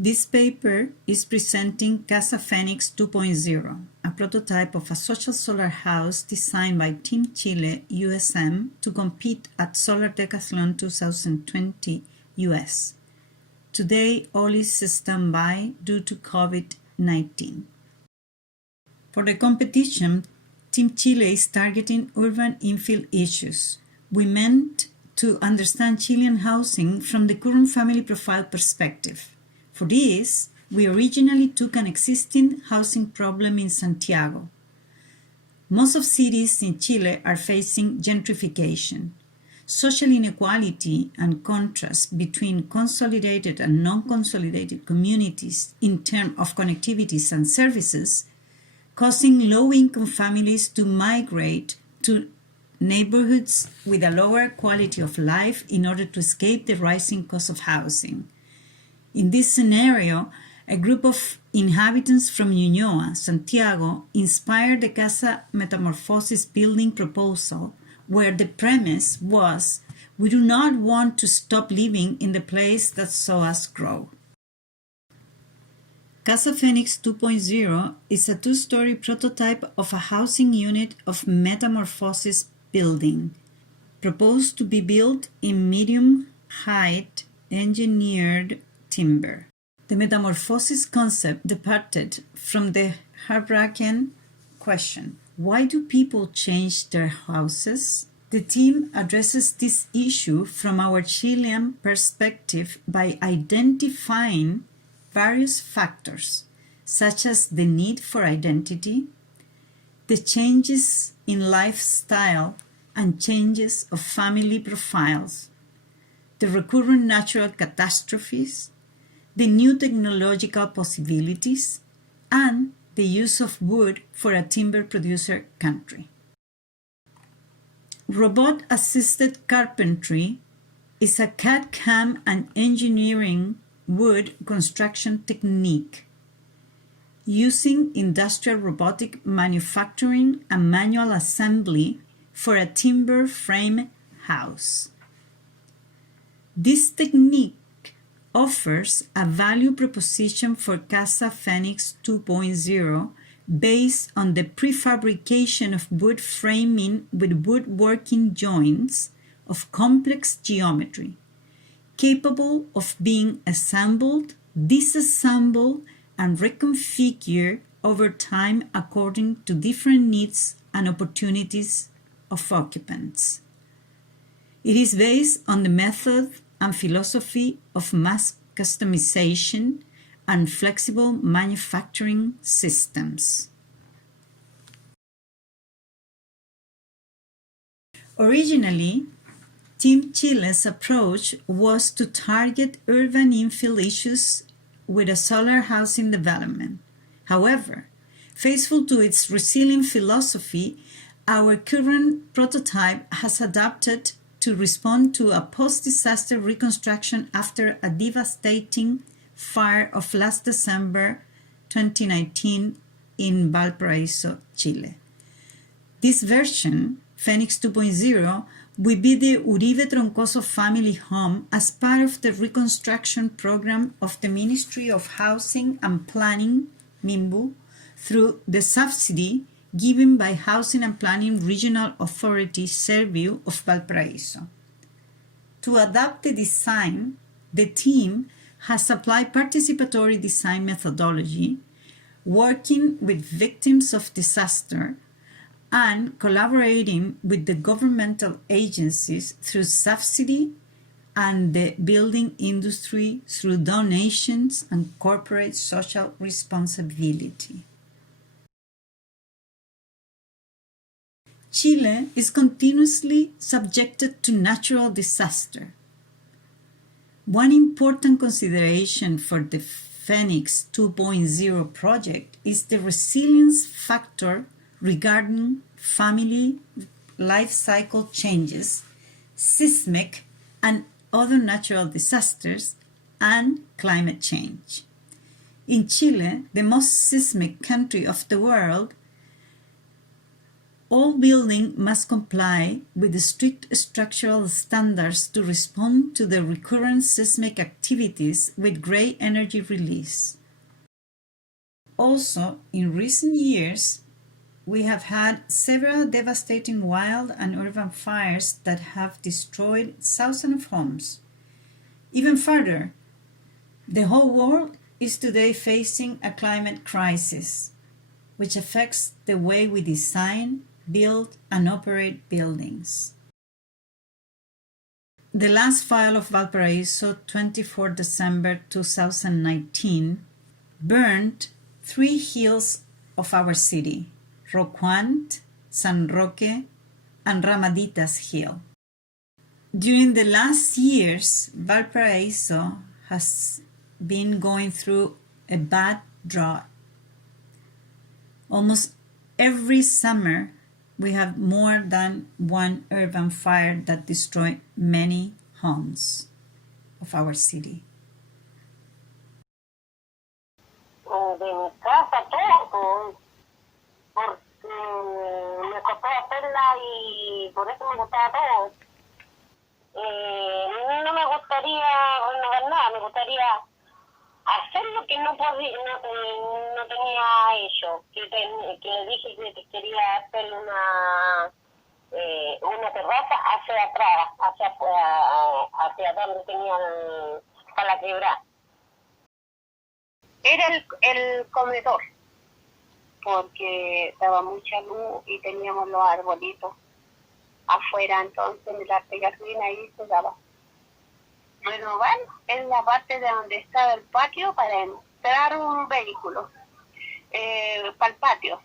This paper is presenting Casa Phoenix 2.0, a prototype of a social solar house designed by Team Chile USM to compete at Solar Decathlon 2020 US. Today, all is standby due to COVID-19. For the competition, Team Chile is targeting urban infill issues. We meant to understand Chilean housing from the current family profile perspective. For this, we originally took an existing housing problem in Santiago. Most of cities in Chile are facing gentrification. Social inequality and contrast between consolidated and non-consolidated communities in terms of connectivities and services, causing low-income families to migrate to neighborhoods with a lower quality of life in order to escape the rising cost of housing. In this scenario, a group of inhabitants from Ñuñoa, Santiago, inspired the Casa METAMORFOSIS building proposal, where the premise was, we do not want to stop living in the place that saw us grow. Casa Phoenix 2.0 is a two-story prototype of a housing unit of Metamorphosis building, proposed to be built in medium-height engineered timber. The metamorphosis concept departed from the heartbreaking question, why do people change their houses? The team addresses this issue from our Chilean perspective by identifying various factors, such as the need for identity, the changes in lifestyle and changes of family profiles, the recurrent natural catastrophes, the new technological possibilities, and the use of wood for a timber producer country. Robot-assisted carpentry is a CAD/CAM and engineering wood construction technique using industrial robotic manufacturing and manual assembly for a timber frame house. This technique offers a value proposition for Casa Phoenix 2.0 based on the prefabrication of wood framing with woodworking joints of complex geometry, capable of being assembled, disassembled, and reconfigured over time according to different needs and opportunities of occupants. It is based on the method and philosophy of mass customization and flexible manufacturing systems. Originally, Team Chile's approach was to target urban infill issues with a solar housing development. However, faithful to its resilient philosophy, our current prototype has adapted to respond to a post-disaster reconstruction after a devastating fire of last December 2019 in Valparaiso, Chile. This version, Phoenix 2.0, will be the Uribe Troncoso family home as part of the reconstruction program of the Ministry of Housing and Planning, MIMBU, through the subsidy given by Housing and Planning Regional Authority Serviu of Valparaiso. To adapt the design, the team has applied participatory design methodology, working with victims of disaster and collaborating with the governmental agencies through subsidy and the building industry through donations and corporate social responsibility. Chile is continuously subjected to natural disaster. One important consideration for the Phoenix 2.0 project is the resilience factor regarding family life cycle changes, seismic and other natural disasters, and climate change. In Chile, the most seismic country of the world, All buildings must comply with the strict structural standards to respond to the recurrent seismic activities with great energy release. Also, in recent years, we have had several devastating wild and urban fires that have destroyed thousands of homes. Even further, the whole world is today facing a climate crisis, which affects the way we design, build, and operate buildings. The last fire of Valparaiso, 24 December 2019, burned 3 hills of our city: Roquant, San Roque, and Ramaditas Hill. During the last years, Valparaiso has been going through a bad drought. Almost every summer, we have more than one urban fire that destroyed many homes of our city. De mi casa todo, porque me costó hacerla y por eso me gustaba todo. No me gustaría renovar nada, me gustaría hacer lo que no tenía hecho, que le dije que quería hacer una terraza hacia atrás, hacia donde tenían para la quebrada. Era el comedor, porque daba mucha luz y teníamos los arbolitos afuera, entonces en la pegatina ahí se daba. Renovar en la parte de donde estaba el patio para entrar un vehículo, para el patio.